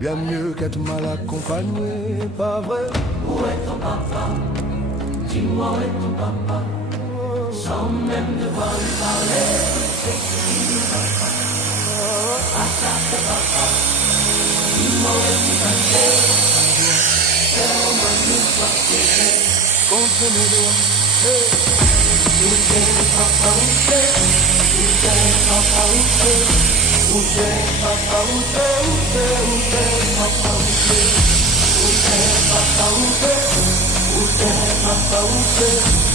bien mieux qu'être mal accompagné, pas vrai? Où est ton papa? Dis-moi où est ton papa? Sans même devoir lui parler, c'est qui papa? À chaque papa, dis-moi où est ton papa? Fais-moi une fois que Contre mes doigts, hey. où t'es papa, où t'es? Où t'es papa, où t'es? Où t'es papa, où t'es? Où t'es papa, où t'es? Où t'es papa, où t'es? Où t'es papa, où t'es?